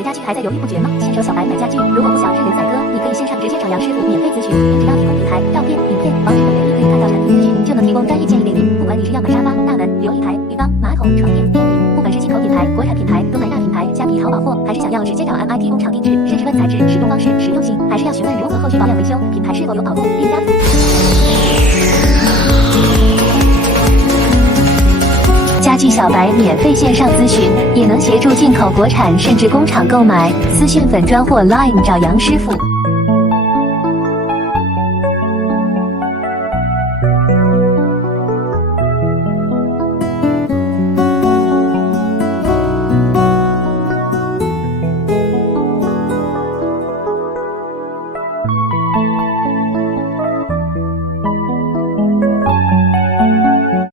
买家具还在犹豫不决吗？新手小白买家具，如果不想日元宰割，你可以线上直接找杨师傅免费咨询，只要提供品牌、照片、影片、网址等原因可以看到产品资讯，就能提供专业建议给您。不管你是要买沙发、大门、琉璃台、浴缸、马桶、床垫、电椅，不管是进口品牌、国产品牌、东南亚品牌、虾皮淘宝货，还是想要直接找 MIT 工厂定制，甚至问材质、使用方式、实用性，还是要询问如何后续保养维修，品牌是否有保护，店家服务。家具小白免费线上咨询，也能协助进口国产甚至工厂购买。私讯粉专或 Line 找杨师傅。